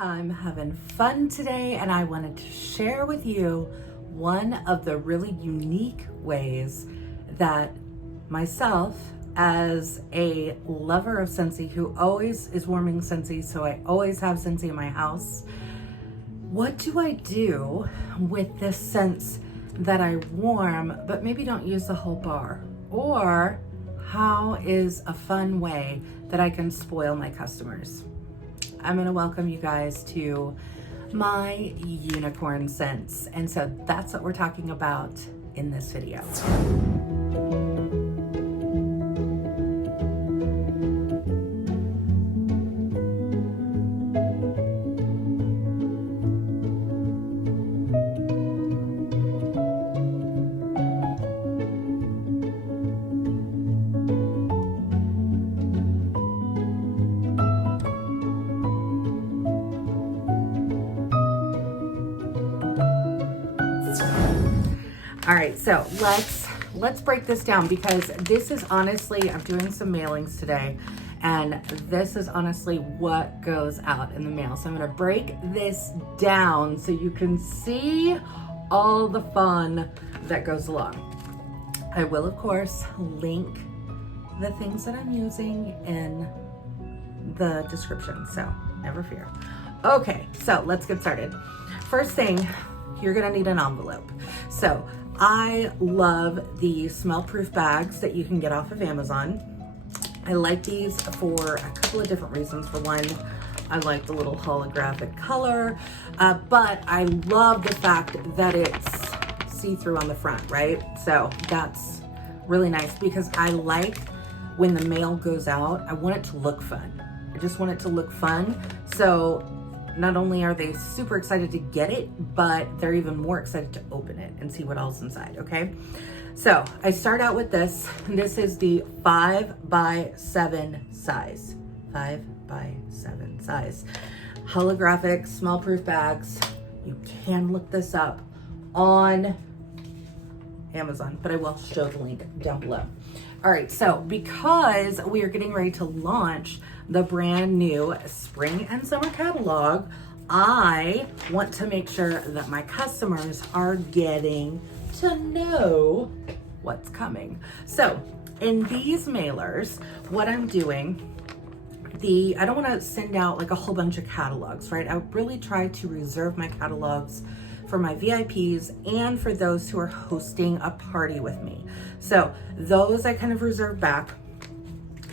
I'm having fun today and I wanted to share with you one of the really unique ways that myself, as a lover of Scentsy who always is warming Scentsy, so I always have Scentsy in my house, what do I do with this scents that I warm but maybe don't use the whole bar? Or how is a fun way that I can spoil my customers? I'm gonna welcome you guys to my unicorn scents. And so that's what we're talking about in this video. All right, so let's break this down, because this is honestly, I'm doing some mailings today, and this is honestly what goes out in the mail. So I'm gonna break this down so you can see all the fun that goes along. I will, of course, link the things that I'm using in the description, so never fear. Okay, so let's get started. First thing, you're gonna need an envelope. So I love the smell-proof bags that you can get off of Amazon. I like these for a couple of different reasons. For one, I like the little holographic color, but I love the fact that it's see-through on the front, right? So that's really nice, because I like when the mail goes out, I want it to look fun. I just want it to look fun. So not only are they super excited to get it, but they're even more excited to open it and see what else is inside, okay? So I start out with this. This is the 5x7 size. 5x7 size. Holographic, smell-proof bags. You can look this up on Amazon, but I will show the link down below. All right, so because we are getting ready to launch the brand new spring and summer catalog, I want to make sure that my customers are getting to know what's coming. So in these mailers, what I'm doing, I don't want to send out like a whole bunch of catalogs, right? I really try to reserve my catalogs for my VIPs and for those who are hosting a party with me. So those I kind of reserve back,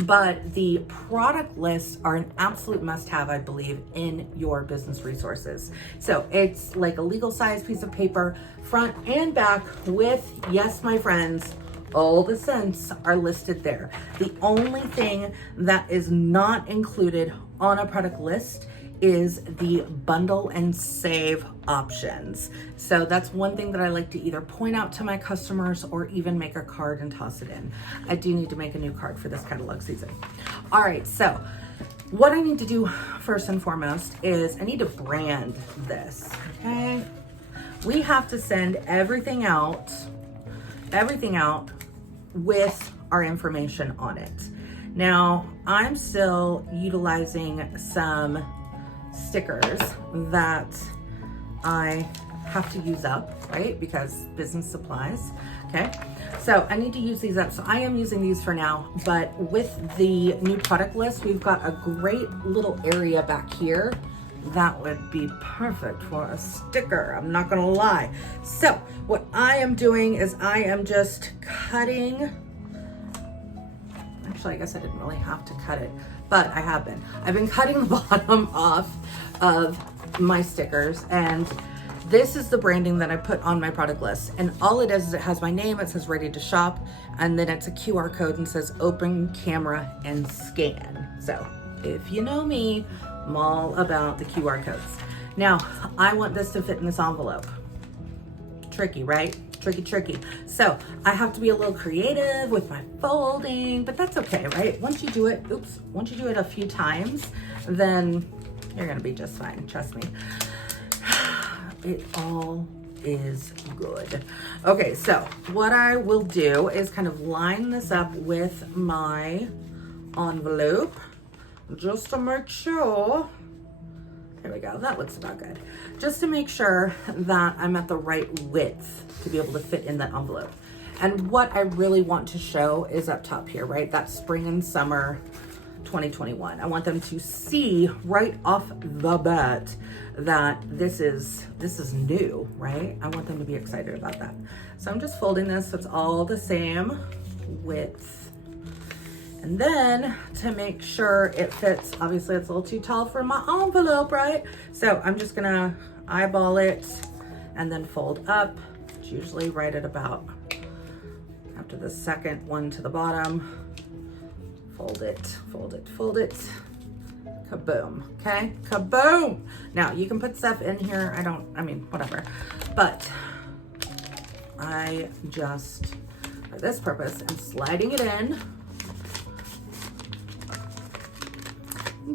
but the product lists are an absolute must-have, I believe, in your business resources. So it's like a legal size piece of paper, front and back, with, yes, my friends, all the scents are listed there. The only thing that is not included on a product list is the bundle and save options. So that's one thing that I like to either point out to my customers or even make a card and toss it in. I do need to make a new card for this catalog season. All right, so what I need to do first and foremost is I need to brand this, okay? We have to send everything out with our information on it. Now, I'm still utilizing some stickers that I have to use up, right? Because business supplies, okay? So I need to use these up. So I am using these for now, but with the new product list, we've got a great little area back here that would be perfect for a sticker, I'm not gonna lie. So what I am doing is I am just cutting. Actually, I guess I didn't really have to cut it, but I have been. I've been cutting the bottom off of my stickers, and this is the branding that I put on my product list. And all it is it has my name, it says ready to shop, and then it's a QR code and says open camera and scan. So if you know me, I'm all about the QR codes. Now, I want this to fit in this envelope. Tricky, right? Tricky. So I have to be a little creative with my folding, but that's okay, right? Once you do it a few times, then you're gonna be just fine, trust me. It all is good. Okay, so what I will do is kind of line this up with my envelope just to make sure There we go. That looks about good. Just to make sure that I'm at the right width to be able to fit in that envelope. And what I really want to show is up top here, right? That spring and summer 2021. I want them to see right off the bat that this is new, right? I want them to be excited about that. So I'm just folding this so it's all the same width. And then to make sure it fits, obviously it's a little too tall for my envelope, right? So I'm just gonna eyeball it and then fold up. It's usually right at about after the second one to the bottom. Fold it, fold it, fold it. Kaboom, okay? Kaboom! Now you can put stuff in here. I mean, whatever. But I just, for this purpose, am sliding it in.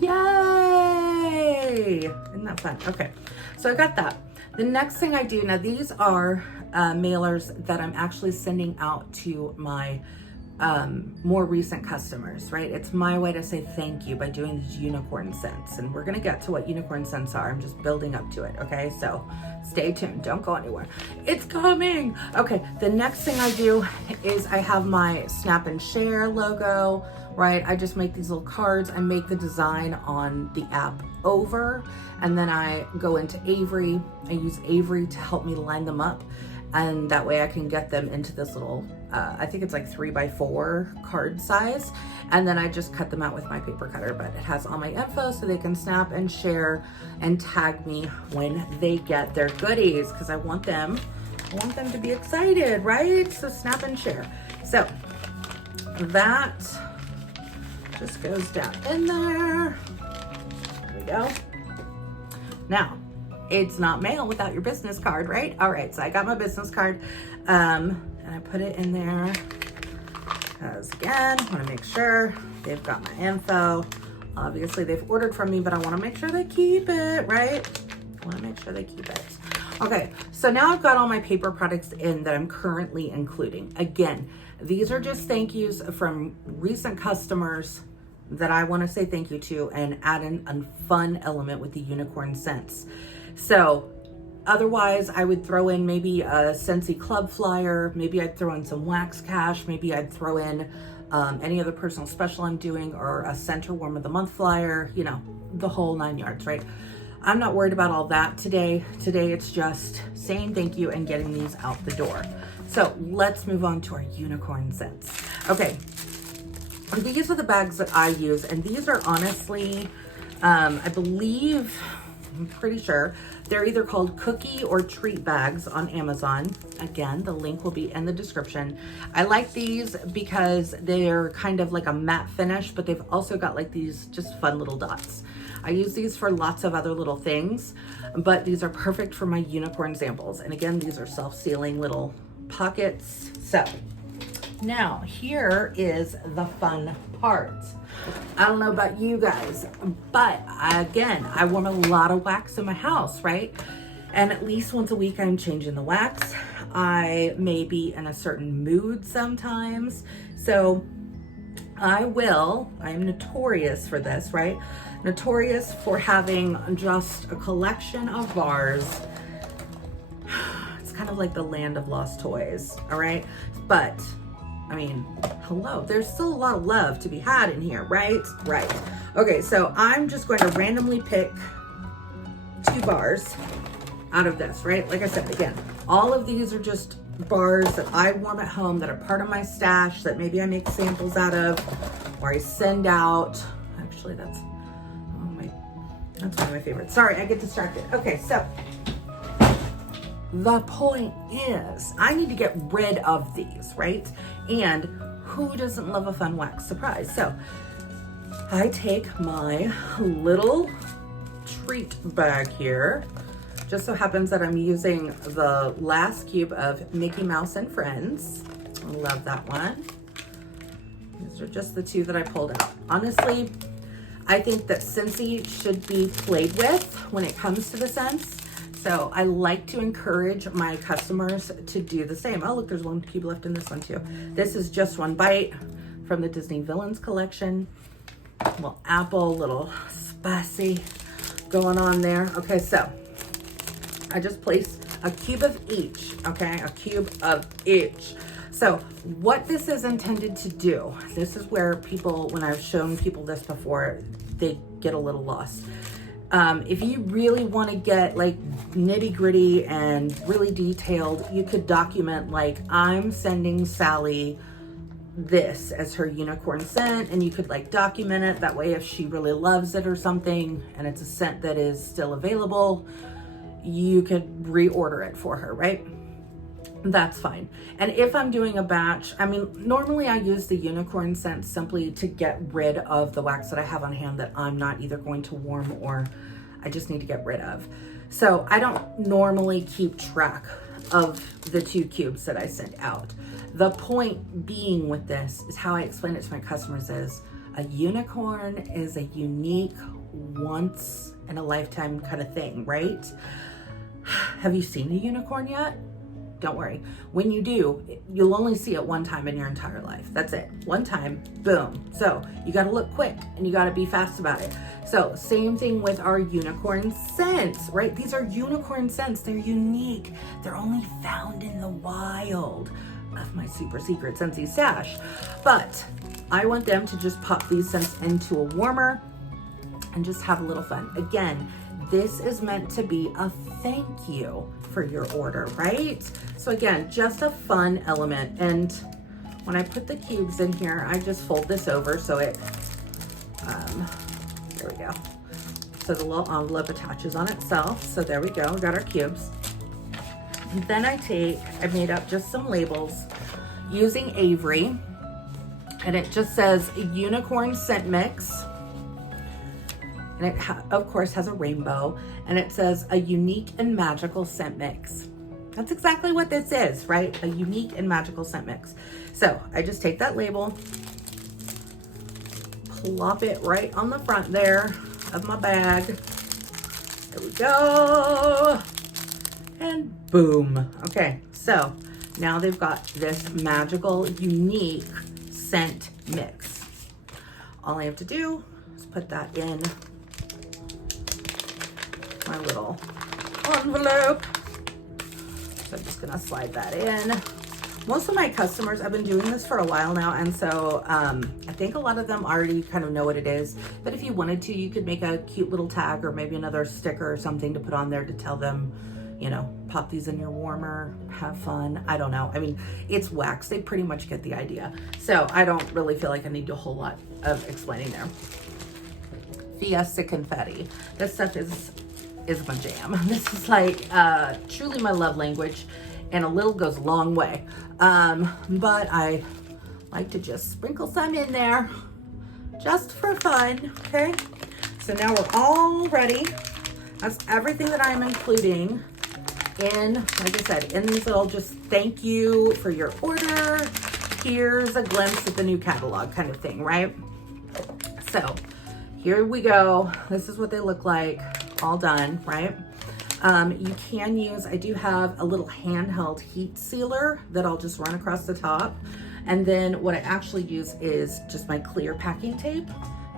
Yay! Isn't that fun? Okay, so I got that. The next thing I do, now these are mailers that I'm actually sending out to my more recent customers, right? It's my way to say thank you by doing these unicorn scents. And we're gonna get to what unicorn scents are. I'm just building up to it, okay? So stay tuned, don't go anywhere. It's coming! Okay, the next thing I do is I have my Snap and Share logo, right? I just make these little cards. I make the design on the app over, and then I go into Avery. I use Avery to help me line them up. And that way I can get them into this little, I think it's like 3x4 card size. And then I just cut them out with my paper cutter, but it has all my info so they can snap and share and tag me when they get their goodies, because I want them to be excited, right? So snap and share. So that just goes down in there. There we go. Now, it's not mail without your business card, right? All right, so I got my business card and I put it in there because again, I want to make sure they've got my info. Obviously they've ordered from me, but I want to make sure they keep it, right? I want to make sure they keep it. Okay, so now I've got all my paper products in that I'm currently including. Again, these are just thank yous from recent customers that I want to say thank you to and add in a fun element with the unicorn scents. So otherwise I would throw in maybe a Scentsy club flyer, maybe I'd throw in some wax cash, maybe I'd throw in any other personal special I'm doing, or a Center Warm of the Month flyer, you know, the whole 9 yards, right? I'm not worried about all that today. Today it's just saying thank you and getting these out the door. So let's move on to our unicorn scents. Okay, these are the bags that I use, and these are honestly, I believe, I'm pretty sure they're either called cookie or treat bags on Amazon. Again, the link will be in the description. I like these because they're kind of like a matte finish, but they've also got like these just fun little dots. I use these for lots of other little things, but these are perfect for my unicorn samples. And again, these are self-sealing little pockets. So now here is the fun part. I don't know about you guys, but again, I want a lot of wax in my house, right? And at least once a week I'm changing the wax. I may be in a certain mood sometimes. So I'm notorious for this, right? Notorious for having just a collection of bars. It's kind of like the land of lost toys, all right? But I mean, hello, there's still a lot of love to be had in here, right? Right. Okay, so I'm just going to randomly pick 2 bars out of this, right? Like I said, again, all of these are just bars that I warm at home that are part of my stash that maybe I make samples out of or I send out. Actually, that's one of my favorites. Sorry, I get distracted. Okay, so the point is I need to get rid of these, right? And who doesn't love a fun wax surprise? So I take my little treat bag here. Just so happens that I'm using the last cube of Mickey Mouse and Friends. I love that one. These are just the 2 that I pulled out. Honestly, I think that Scentsy should be played with when it comes to the scents. So I like to encourage my customers to do the same. Oh, look, there's 1 cube left in this one too. This is Just One Bite from the Disney Villains collection. Little apple, little spicy, going on there. Okay, so I just placed a cube of each, okay? A cube of each. So what this is intended to do, this is where people, when I've shown people this before, they get a little lost. If you really want to get like nitty gritty and really detailed, you could document like, I'm sending Sally this as her unicorn scent, and you could like document it. That way, if she really loves it or something, and it's a scent that is still available, you could reorder it for her, right? That's fine. And if I'm doing a batch, I mean, normally I use the unicorn scent simply to get rid of the wax that I have on hand that I'm not either going to warm or I just need to get rid of. So I don't normally keep track of the 2 cubes that I sent out. The point being with this is how I explain it to my customers is a unicorn is a unique, once in a lifetime kind of thing, right? Have you seen a unicorn yet? Don't worry. When you do, you'll only see it one time in your entire life. That's it. One time, boom. So you got to look quick and you got to be fast about it. So same thing with our unicorn scents, right? These are unicorn scents. They're unique. They're only found in the wild of my super secret Scentsy stash. But I want them to just pop these scents into a warmer and just have a little fun. Again, this is meant to be a thank you for your order, right? So again, just a fun element. And when I put the cubes in here, I just fold this over so it, there we go. So the little envelope attaches on itself. So there we go, we got our cubes. And then I made up just some labels using Avery, and it just says unicorn scent mix. And it, of course, has a rainbow, and it says a unique and magical scent mix. That's exactly what this is, right? A unique and magical scent mix. So I just take that label, plop it right on the front there of my bag. There we go. And boom. Okay, so now they've got this magical, unique scent mix. All I have to do is put that in my little envelope. So I'm just gonna slide that in. Most of my customers, I've been doing this for a while now, and so I think a lot of them already kind of know what it is. But if you wanted to, you could make a cute little tag or maybe another sticker or something to put on there to tell them, you know, pop these in your warmer, have fun. I don't know. I mean, it's wax. They pretty much get the idea. So I don't really feel like I need a whole lot of explaining there. Fiesta Confetti. This stuff is my jam. This is like truly my love language, and a little goes a long way. But I like to just sprinkle some in there just for fun, okay? So now we're all ready. That's everything that I'm including in, like I said, in these little just thank you for your order. Here's a glimpse at the new catalog kind of thing, right? So here we go. This is what they look like, all done, right? You can use, I do have a little handheld heat sealer that I'll just run across the top. And then what I actually use is just my clear packing tape,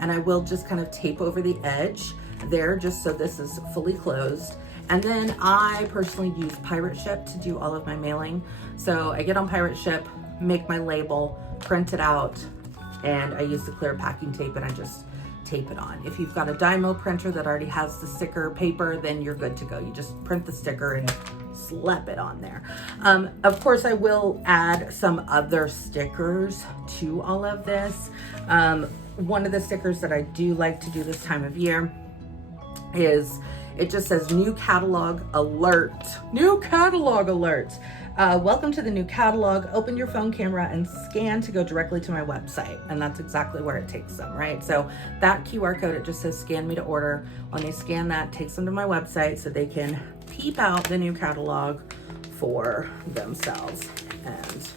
and I will just kind of tape over the edge there just so this is fully closed. And then I personally use Pirate Ship to do all of my mailing. So I get on Pirate Ship, make my label, print it out, and I use the clear packing tape and I just tape it on. If you've got a Dymo printer that already has the sticker paper, then you're good to go. You just print the sticker and slap it on there. Of course, I will add some other stickers to all of this. One of the stickers that I do like to do this time of year is, it just says new catalog alert. New catalog alert. Welcome to the new catalog. Open your phone camera and scan to go directly to my website. And that's exactly where it takes them, right? So that QR code, it just says scan me to order. When they scan that, it takes them to my website so they can peep out the new catalog for themselves. And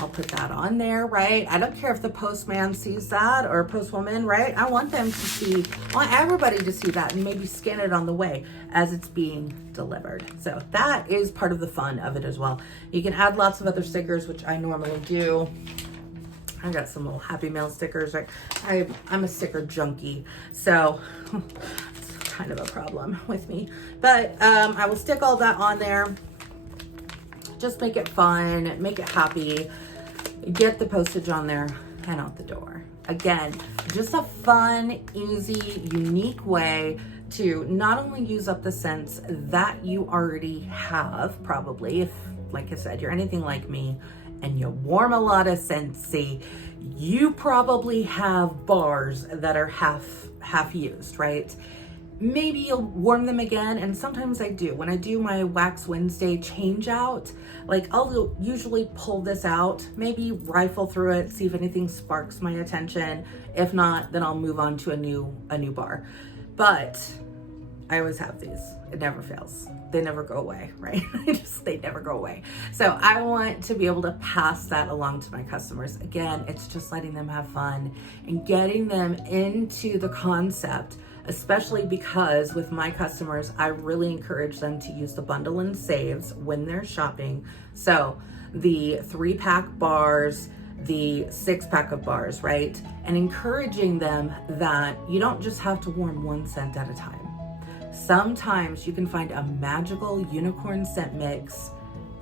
I'll put that on there, right? I don't care if the postman sees that or postwoman, right? I want them to see, I want everybody to see that and maybe scan it on the way as it's being delivered. So that is part of the fun of it as well. You can add lots of other stickers, which I normally do. I got some little Happy Mail stickers, right? I'm a sticker junkie. So kind of a problem with me. But I will stick all that on there. Just make it fun, make it happy, get the postage on there and out the door. Again, just a fun, easy, unique way to not only use up the scents that you already have, probably, if, like I said, you're anything like me and you warm a lot of Scentsy, you probably have bars that are half used, right? Maybe you'll warm them again, and sometimes I do. When I do my Wax Wednesday change out, like I'll usually pull this out, maybe rifle through it, see if anything sparks my attention. If not, then I'll move on to a new bar. But I always have these. It never fails. They never go away, right? They never go away. So I want to be able to pass that along to my customers. Again, it's just letting them have fun and getting them into the concept, especially because with my customers, I really encourage them to use the bundle and saves when they're shopping. So the 3-pack bars, the 6-pack of bars, right? And encouraging them that you don't just have to warm one scent at a time. Sometimes you can find a magical unicorn scent mix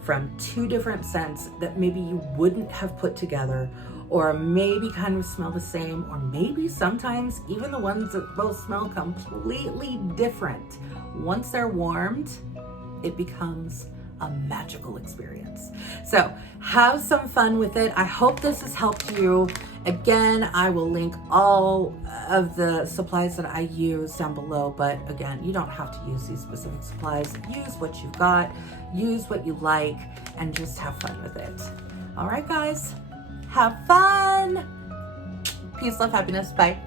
from 2 different scents that maybe you wouldn't have put together, or maybe kind of smell the same, or maybe sometimes even the ones that both smell completely different. Once they're warmed, it becomes a magical experience. So have some fun with it. I hope this has helped you. Again, I will link all of the supplies that I use down below, but again, you don't have to use these specific supplies. Use what you've got, use what you like, and just have fun with it. All right, guys, have fun. Peace, love, happiness. Bye.